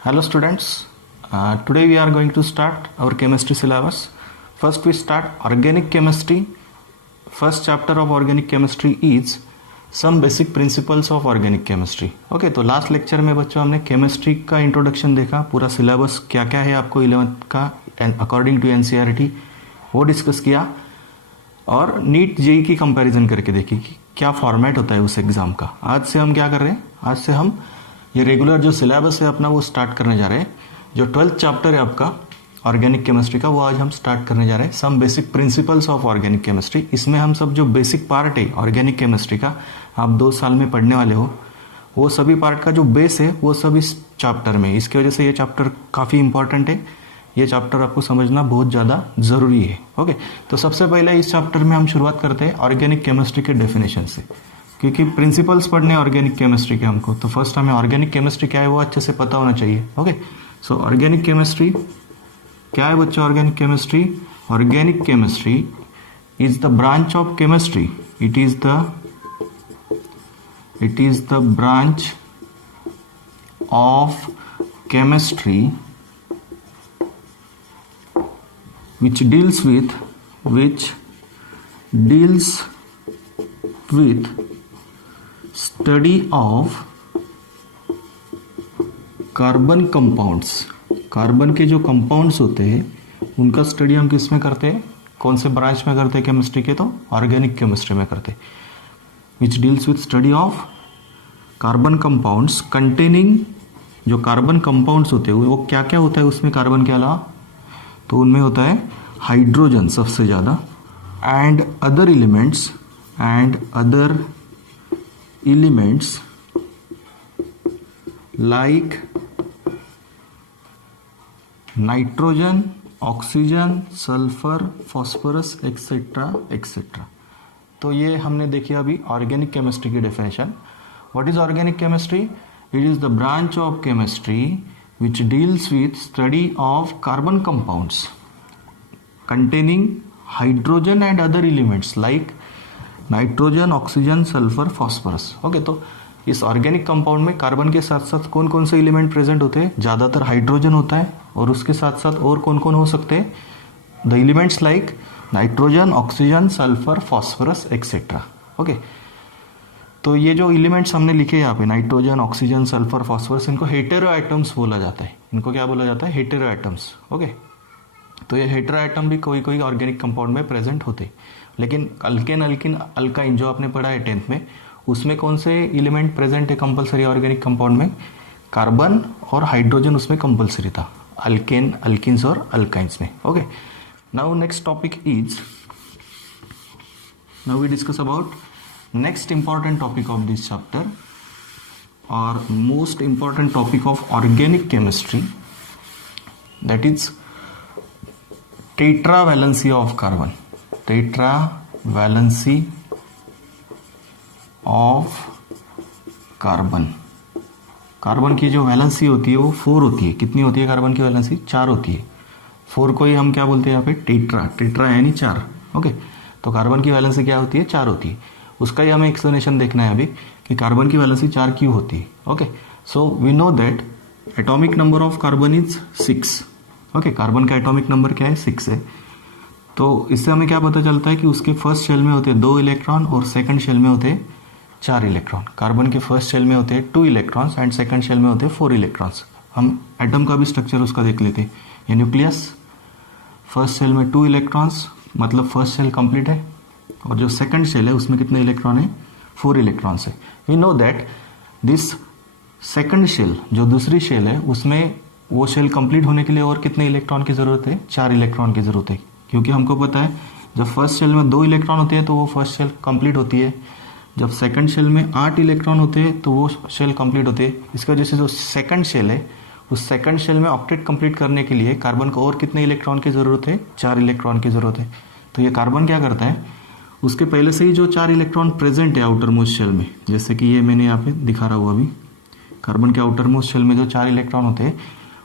Hello students, today we are going to start our chemistry syllabus. First we start organic chemistry. First chapter of organic chemistry is some basic principles of organic chemistry. Okay, तो last lecture में बच्चों हमने chemistry का introduction देखा, पूरा syllabus क्या क्या है आपको 11th का अकॉर्डिंग टू एनसीईआरटी वो डिस्कस किया और नीट जेई की कंपैरिजन करके देखी कि क्या फॉर्मेट होता है उस एग्जाम का। आज से हम क्या कर रहे हैं, आज से हम ये रेगुलर जो सिलेबस है अपना वो स्टार्ट करने जा रहे हैं। जो 12th चैप्टर है आपका ऑर्गेनिक केमिस्ट्री का वो आज हम स्टार्ट करने जा रहे हैं, some basic principles of organic chemistry. इसमें हम सब जो बेसिक पार्ट है ऑर्गेनिक केमिस्ट्री का आप 2 साल में पढ़ने वाले हो, वो सभी पार्ट का जो बेस है वो सब इस चैप्टर में। इसकी वजह से ये चैप्टर काफ़ी इंपॉर्टेंट है, ये चैप्टर आपको समझना बहुत ज़्यादा ज़रूरी है। ओके, तो सबसे पहले इस चैप्टर में हम शुरुआत करते हैं ऑर्गेनिक केमिस्ट्री के डेफिनेशन से, क्योंकि प्रिंसिपल्स पढ़ने ऑर्गेनिक केमिस्ट्री के हमको, तो फर्स्ट हमें ऑर्गेनिक केमिस्ट्री क्या है वो अच्छे से पता होना चाहिए। ओके, सो ऑर्गेनिक केमिस्ट्री क्या है बच्चों? Organic chemistry is the branch of chemistry, it is the branch of chemistry which deals with study of carbon compounds. Carbon के जो कंपाउंड्स होते हैं उनका स्टडी हम किस में करते हैं, कौन से ब्रांच में करते हैं केमिस्ट्री के? तो ऑर्गेनिक केमिस्ट्री में करते हैं। Which deals with study of carbon compounds containing, जो कार्बन कंपाउंड्स होते हैं वो क्या क्या होता है उसमें कार्बन के अलावा? तो उनमें होता है हाइड्रोजन सबसे ज़्यादा, and other elements like nitrogen, oxygen, sulphur, phosphorus etcetera etcetera. तो ये हमने देखी अभी ऑर्गेनिक केमिस्ट्री की definition. What is organic chemistry? It is the branch of chemistry which deals with study of carbon compounds containing hydrogen and other elements like nitrogen, oxygen, sulfur, phosphorus। Okay, तो इस organic compound में carbon के साथ साथ कौन कौन से element present होते हैं? ज़्यादातर हाइड्रोजन होता है, और उसके साथ साथ और कौन कौन हो सकते हैं? The elements like nitrogen, oxygen, sulphur, phosphorus etcetera. Okay, तो ये जो एलिमेंट्स हमने लिखे यहाँ पे नाइट्रोजन, ऑक्सीजन, सल्फर, फॉस्फोरस, इनको हेटेरो एटम्स बोला जाता है। इनको क्या बोला जाता है? Hetero atoms. ओके, तो ये हेटेरो एटम भी कोई कोई ऑर्गेनिक कंपाउंड में प्रेजेंट होते हैं, लेकिन अल्केन, अल्किन, अल्काइन जो आपने पढ़ा है 10th में, उसमें कौन से एलिमेंट प्रेजेंट है कंपलसरी ऑर्गेनिक कंपाउंड में? कार्बन और हाइड्रोजन उसमें कंपलसरी था, अल्केन, अल्किन्स और अल्काइंस में। Okay, now next topic is, now we discuss about next important topic of this chapter or most important topic of organic chemistry, that is tetravalency of carbon। tetravalency of carbon। Carbon की जो valency होती है वो 4 होती है। कितनी होती है कार्बन की वैलेंसी? 4 होती है। 4 को ही हम क्या बोलते हैं यहाँ पे? टेट्रा यानी 4। ओके, तो कार्बन की वैलेंसी क्या होती है? 4 होती है। उसका ही हमें एक्सप्लेनेशन देखना है अभी कि कार्बन की वैलेंसी 4 क्यों होती है। Okay, so we know that atomic number of carbon is 6। Okay, carbon का एटॉमिक नंबर क्या है? 6 है। तो इससे हमें क्या पता चलता है कि उसके फर्स्ट शेल में होते हैं 2 इलेक्ट्रॉन और सेकंड शेल में होते हैं 4 इलेक्ट्रॉन। कार्बन के फर्स्ट शेल में होते हैं 2 इलेक्ट्रॉन्स एंड सेकंड शेल में होते हैं 4 इलेक्ट्रॉन्स। हम एटम का भी स्ट्रक्चर उसका देख लेते हैं। ये न्यूक्लियस, फर्स्ट शेल में 2 इलेक्ट्रॉन्स, मतलब फर्स्ट शेल कंप्लीट है, और जो सेकंड शेल है उसमें कितने इलेक्ट्रॉन है? 4 इलेक्ट्रॉन्स है। We know that this second shell, जो दूसरी शेल है, उसमें वो शेल कंप्लीट होने के लिए और कितने इलेक्ट्रॉन की जरूरत है? 4 इलेक्ट्रॉन की जरूरत है, क्योंकि हमको पता है जब फर्स्ट शेल में 2 इलेक्ट्रॉन होते हैं तो वो फर्स्ट शेल कंप्लीट होती है, जब सेकंड शेल में 8 इलेक्ट्रॉन होते हैं तो वो शेल कंप्लीट होते हैं। इसकी वजह से जो सेकंड शेल है उस सेकंड शेल में ऑक्टेट कंप्लीट करने के लिए कार्बन को और कितने इलेक्ट्रॉन की जरूरत है? 4 इलेक्ट्रॉन की जरूरत है। तो ये कार्बन क्या करता है, उसके पहले से ही जो 4 इलेक्ट्रॉन प्रेजेंट है आउटर मोस्ट शेल में, जैसे कि ये मैंने यहाँ पे दिखा रहा हूँ अभी, कार्बन के आउटर मोस्ट शेल में जो 4 इलेक्ट्रॉन होते हैं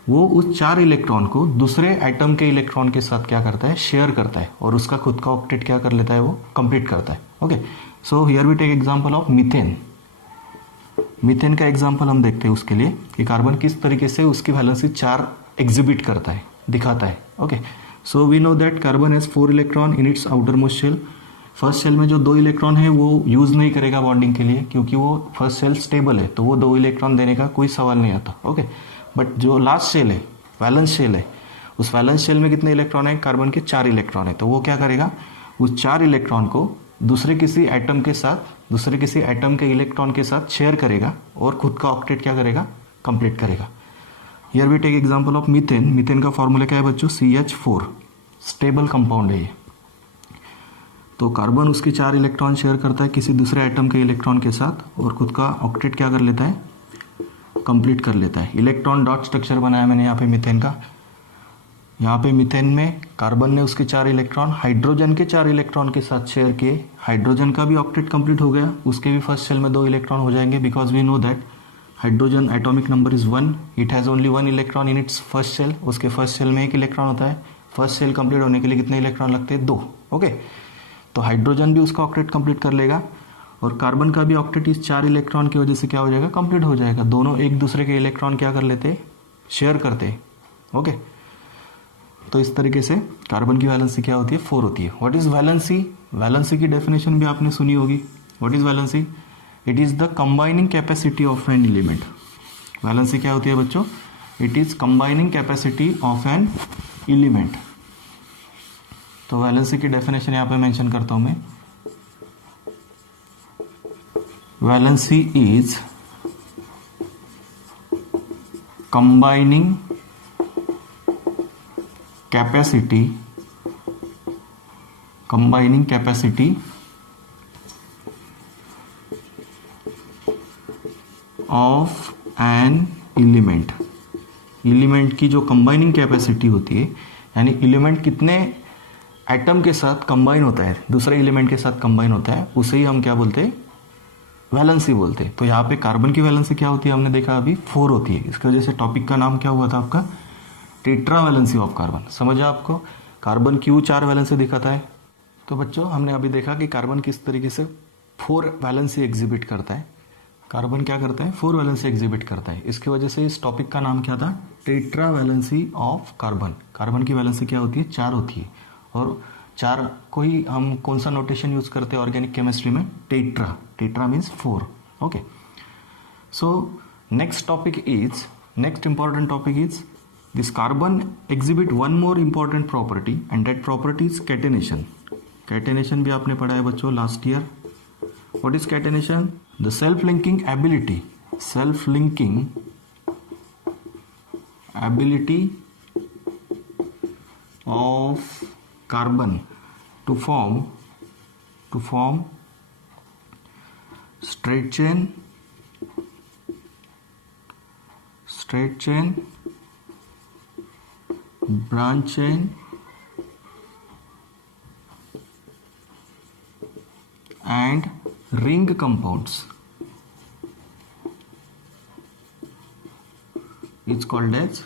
वो उस 4 इलेक्ट्रॉन को दूसरे एटम के इलेक्ट्रॉन के साथ क्या करता है? शेयर करता है, और उसका खुद का ऑक्टेट क्या कर लेता है? वो कंप्लीट करता है। Okay, so here we take example of methane. Methane का एग्जाम्पल हम देखते हैं उसके लिए कि कार्बन किस तरीके से उसकी वैलेंसी 4 एग्जिबिट करता है, दिखाता है। Okay, so we know that carbon has 4 electron in its outer most shell. First shell में जो 2 इलेक्ट्रॉन है वो यूज नहीं करेगा बॉन्डिंग के लिए, क्योंकि वो फर्स्ट शेल स्टेबल है, तो वो 2 इलेक्ट्रॉन देने का कोई सवाल नहीं आता। ओके, बट जो लास्ट शेल है, वैलेंस शेल है, उस वैलेंस शेल में कितने इलेक्ट्रॉन है? कार्बन के 4 इलेक्ट्रॉन है। तो वो क्या करेगा, उस 4 इलेक्ट्रॉन को दूसरे किसी एटम के साथ, दूसरे किसी एटम के इलेक्ट्रॉन के साथ शेयर करेगा और खुद का ऑक्टेट क्या करेगा, कंप्लीट करेगा। Here we take example of methane. Methane का फॉर्मूला क्या है बच्चों? CH4, स्टेबल कंपाउंड है ये। तो कार्बन उसके 4 इलेक्ट्रॉन शेयर करता है किसी दूसरे एटम के इलेक्ट्रॉन के साथ और खुद का ऑक्टेट क्या कर लेता है, कंप्लीट कर लेता है। इलेक्ट्रॉन डॉट स्ट्रक्चर बनाया मैंने यहाँ पे मीथेन का। यहाँ पे मीथेन में कार्बन ने उसके 4 इलेक्ट्रॉन हाइड्रोजन के 4 इलेक्ट्रॉन के साथ शेयर किए। हाइड्रोजन का भी ऑक्टेट कंप्लीट हो गया, उसके भी फर्स्ट शेल में 2 इलेक्ट्रॉन हो जाएंगे, because we know that hydrogen atomic number is 1, it has only 1 electron in its first shell. उसके फर्स्ट शेल में 1 इलेक्ट्रॉन होता है। फर्स्ट शेल कंप्लीट होने के लिए कितने इलेक्ट्रॉन लगते हैं? 2। ओके, तो हाइड्रोजन भी उसका ऑक्टेट कंप्लीट कर लेगा और कार्बन का भी ऑक्टेट इस 4 इलेक्ट्रॉन की वजह से क्या हो जाएगा, कंप्लीट हो जाएगा। दोनों एक दूसरे के इलेक्ट्रॉन क्या कर लेते, शेयर करते। ओके, तो इस तरीके से कार्बन की वैलेंसी क्या होती है, 4 होती है। What is valency? वैलेंसी की डेफिनेशन भी आपने सुनी होगी। What is valency? It is the combining capacity of an element. Valency क्या होती है बच्चों? It is combining capacity of an element. तो वैलेंसी की डेफिनेशन यहां पे मेंशन करता हूं मैं। Valency is combining capacity of an element. Element की जो कंबाइनिंग कैपेसिटी होती है, यानी एलिमेंट कितने एटम के साथ कंबाइन होता है, दूसरे एलिमेंट के साथ कंबाइन होता है, उसे ही हम क्या बोलते हैं, वैलेंसी बोलते हैं। तो यहाँ पे कार्बन की वैलेंसी क्या होती है, हमने देखा अभी 4 होती है। इसकी वजह से टॉपिक का नाम क्या हुआ था आपका, टेट्रा वैलेंसी ऑफ कार्बन। समझा आपको? कार्बन क्यों 4 वैलेंसी दिखाता है? तो बच्चों हमने अभी देखा कि कार्बन किस तरीके से 4 वैलेंसी एग्जिबिट करता है। कार्बन क्या करता है, 4 वैलेंसी एग्जिबिट करता है। इसकी वजह से इस टॉपिक का नाम क्या था, tetra valency of carbon. Carbon की वैलेंसी क्या होती है, 4 होती है। और 4 को ही हम कौन सा नोटेशन यूज करते हैं ऑर्गेनिक केमिस्ट्री में, tetra. Tetra means 4। Okay, so next important topic is this carbon exhibit one more important property and that property is catenation. Catenation भी आपने पढ़ा है बच्चों last year. What is catenation? The self-linking ability of carbon to form straight chain, branch chain and ring compounds is called as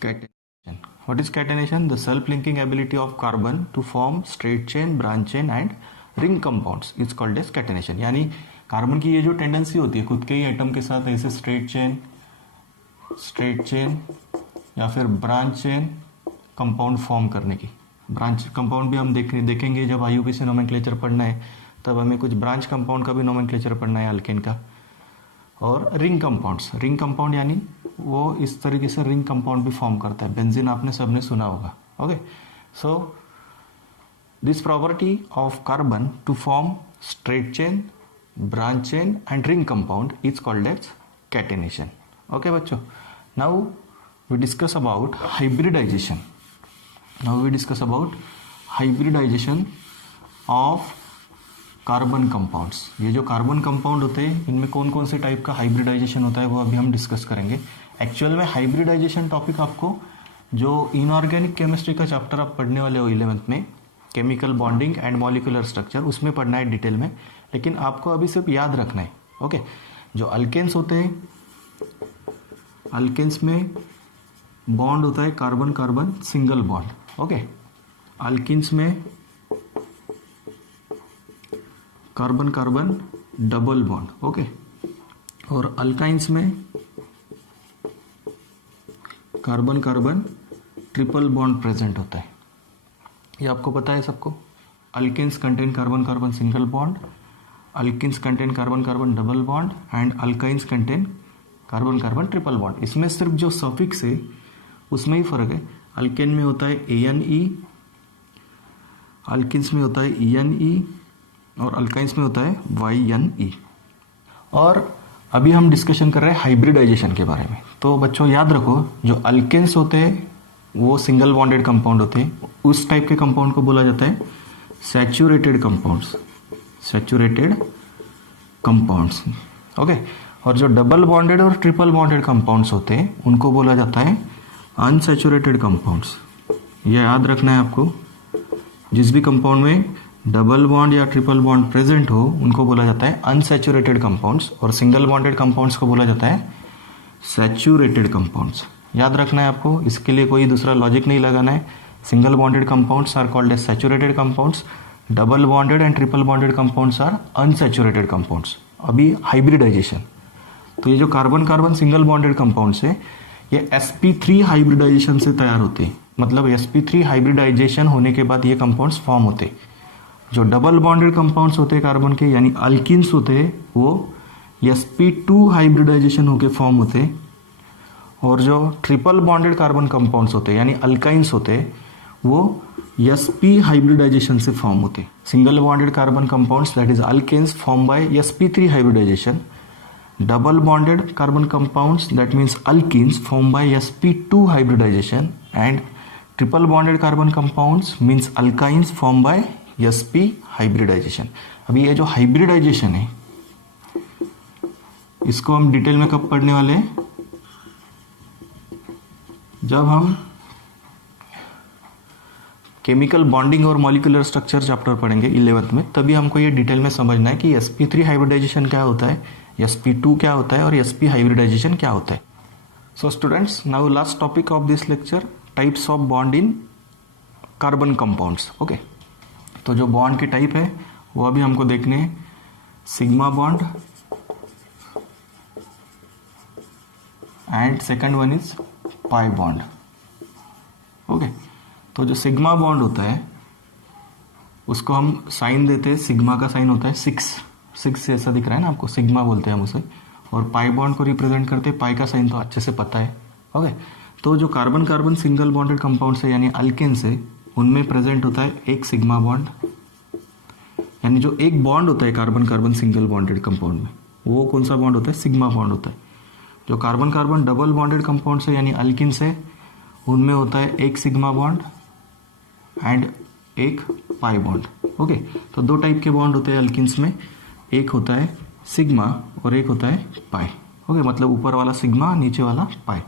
catenation. What is catenation? The self-linking ability of carbon to form straight chain, branch chain and ring compounds is called as catenation. यानी carbon की ये जो tendency होती है खुद के ही atom के साथ ऐसे स्ट्रेट चेन या फिर ब्रांच चेन कंपाउंड फॉर्म करने की। ब्रांच कंपाउंड भी हम देखेंगे जब आईयूपीएसी नोमेनक्लेचर पढ़ना है, तब हमें कुछ ब्रांच कंपाउंड का भी नोमेनक्लेचर पढ़ना है अल्केन का। और रिंग कंपाउंड यानी वो इस तरीके से रिंग कंपाउंड भी फॉर्म करता है। बेंजीन आपने सबने सुना होगा। Okay, so this property of carbon to form straight chain, branch chain and ring compound is called as catenation. Okay बच्चों, now we discuss about hybridization. of carbon compounds. ये जो कार्बन कंपाउंड होते हैं इनमें कौन कौन से टाइप का हाइब्रिडाइजेशन होता है वो अभी हम डिस्कस करेंगे। एक्चुअल में हाइब्रिडाइजेशन टॉपिक आपको जो इनऑर्गेनिक केमिस्ट्री का चैप्टर आप पढ़ने वाले हो 11th में, chemical bonding and molecular structure, उसमें पढ़ना है डिटेल में। लेकिन आपको अभी सिर्फ याद रखना है। ओके, जो अल्केन्स होते हैं, अल्केन्स में बॉन्ड होता है carbon carbon single bond. Okay, alkenes में carbon carbon double bond, okay. और अल्काइंस में carbon carbon triple bond present होता है, ये आपको पता है सबको। Alkanes contain carbon carbon single bond, alkenes contain carbon carbon double bond and alkynes contain carbon carbon triple bond. इसमें सिर्फ जो सफिक्स है उसमें ही फर्क है। अल्केन में होता है ANE, अल्किन्स में होता है ENE और अल्काइंस में होता है YNE। और अभी हम डिस्कशन कर रहे हैं हाइब्रिडाइजेशन के बारे में। तो बच्चों याद रखो, जो अल्केन्स होते हैं वो सिंगल बॉन्डेड कंपाउंड होते हैं, उस टाइप के कंपाउंड को बोला जाता है saturated compounds, saturated compounds, okay. और जो डबल बॉन्डेड और ट्रिपल बॉन्डेड कंपाउंड्स होते हैं उनको बोला जाता है अनसैचुरेटेड कंपाउंड्स। ये याद रखना है आपको, जिस भी कंपाउंड में डबल बॉन्ड या ट्रिपल बॉन्ड प्रेजेंट हो उनको बोला जाता है अनसैचुरेटेड कंपाउंड्स, और सिंगल बॉन्डेड कंपाउंड्स को बोला जाता है सैचुरेटेड कंपाउंड्स। याद रखना है आपको, इसके लिए कोई दूसरा लॉजिक नहीं लगाना है। Single bonded compounds are called as saturated compounds, double bonded and triple bonded compounds are unsaturated compounds. अभी हाइब्रिडाइजेशन, तो ये जो carbon carbon single bonded compounds है ये sp3 हाइब्रिडाइजेशन से तैयार होते हैं। मतलब sp3 हाइब्रिडाइजेशन होने के बाद ये कंपाउंड्स फॉर्म होते हैं। जो डबल बॉन्डेड कंपाउंड्स होते हैं कार्बन के यानी अल्किन्स होते हैं वो sp2 हाइब्रिडाइजेशन होके फॉर्म होते हैं, और जो ट्रिपल बॉन्डेड कार्बन कंपाउंड्स होते हैं यानी अल्काइंस होते हैं वो sp हाइब्रिडाइजेशन से फॉर्म होते हैं। Single bonded carbon compounds that is alkanes form by sp3 hybridisation, double bonded carbon compounds that means alkenes formed by sp2 hybridization, and triple bonded carbon compounds means alkynes formed by sp hybridization। अभी ये जो hybridisation है इसको हम detail में कब पढ़ने वाले हैं, जब हम केमिकल बॉन्डिंग और मॉलिक्यूलर स्ट्रक्चर चैप्टर पढ़ेंगे 11th में, तभी हमको ये डिटेल में समझना है कि sp3 हाइब्रिडाइजेशन क्या होता है, sp2 क्या होता है और sp हाइब्रिडाइजेशन क्या होता है। So students, now last topic of this lecture, types of bond in carbon compounds, okay. तो जो बॉन्ड की टाइप है वो अभी हमको देखने हैं, sigma bond and second one is pi bond, okay. तो जो सिग्मा बॉन्ड होता है उसको हम साइन देते हैं, सिग्मा का साइन होता है 6 से ऐसा दिख रहा है ना आपको, सिग्मा बोलते हैं हम उसे। और पाई बॉन्ड को रिप्रेजेंट करते हैं, पाई का साइन तो अच्छे से पता है, ओके। तो जो carbon carbon single bonded compound है यानी अल्केन्स है उनमें प्रेजेंट होता है एक सिग्मा बॉन्ड, यानी जो एक बॉन्ड होता है carbon carbon single bonded compound में वो कौन सा बॉन्ड होता है, सिग्मा बॉन्ड होता है। जो carbon carbon double bonded compound है यानी अल्किन्स है उनमें होता है एक सिग्मा बॉन्ड एंड एक पाई बॉन्ड, ओके। तो दो टाइप के बॉन्ड होते हैं अल्किन्स में, एक होता है सिग्मा और एक होता है पाई, ओके। मतलब ऊपर वाला सिग्मा नीचे वाला पाई।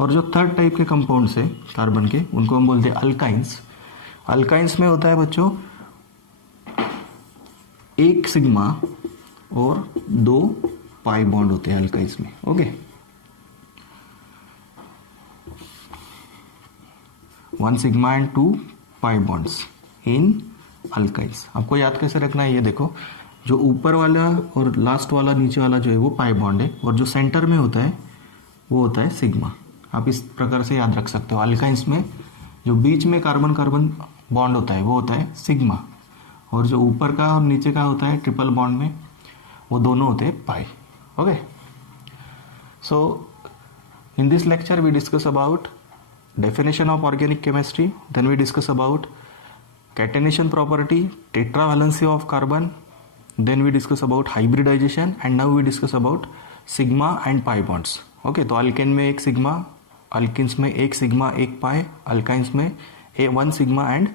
और जो थर्ड टाइप के कंपाउंड्स है कार्बन के उनको हम बोलते हैं अल्काइंस। अल्काइंस में होता है बच्चों एक सिग्मा और 2 पाई बॉन्ड होते हैं अल्काइंस में, okay. 1 sigma and 2 pi bonds in alkynes. आपको याद कैसे रखना है, ये देखो, जो ऊपर वाला और लास्ट वाला नीचे वाला जो है वो पाई बॉन्ड है, और जो सेंटर में होता है वो होता है सिग्मा। आप इस प्रकार से याद रख सकते हो। अल्काइंस में जो बीच में कार्बन कार्बन बॉन्ड होता है वो होता है सिग्मा, और जो ऊपर का और नीचे का होता है ट्रिपल बॉन्ड में वो दोनों होते हैं pi, okay. So in this lecture we discuss about definition of organic chemistry, then we discuss about catenation property, tetravalency of carbon, then we discuss about hybridization, and now we discuss about sigma and pi bonds, okay। तो alkane में एक sigma, alkynes में एक sigma एक पाई, alkynes में 1 sigma and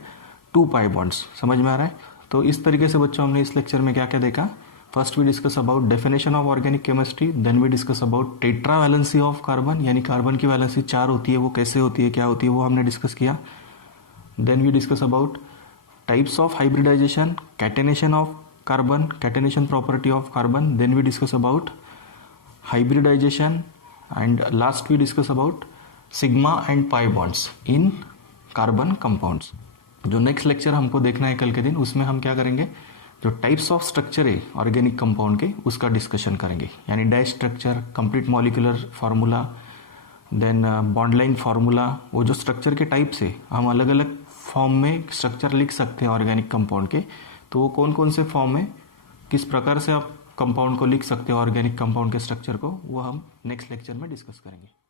2 pi bonds. समझ में आ रहा है? तो इस तरीके से बच्चों हमने इस लेक्चर में क्या क्या देखा। First we discuss about definition of organic chemistry, then we discuss about tetra valency of carbon, यानी कार्बन की वैलेंसी 4 होती है, वो कैसे होती है, क्या होती है, वो हमने डिस्कस किया। Then we discuss about types of hybridisation, catenation of carbon, catenation property of carbon, then we discuss about hybridisation, and last we discuss about sigma and pi bonds in carbon compounds. जो next lecture हमको देखना है कल के दिन, उसमें हम क्या करेंगे, जो टाइप्स ऑफ स्ट्रक्चर है ऑर्गेनिक कंपाउंड के उसका डिस्कशन करेंगे, यानी dash structure, complete molecular formula, then bond line formula. वो जो स्ट्रक्चर के टाइप्स है हम अलग अलग फॉर्म में स्ट्रक्चर लिख सकते हैं ऑर्गेनिक कंपाउंड के, तो वो कौन कौन से फॉर्म है, किस प्रकार से आप कंपाउंड को लिख सकते हो ऑर्गेनिक कंपाउंड के स्ट्रक्चर को, वो हम नेक्स्ट लेक्चर में डिस्कस करेंगे।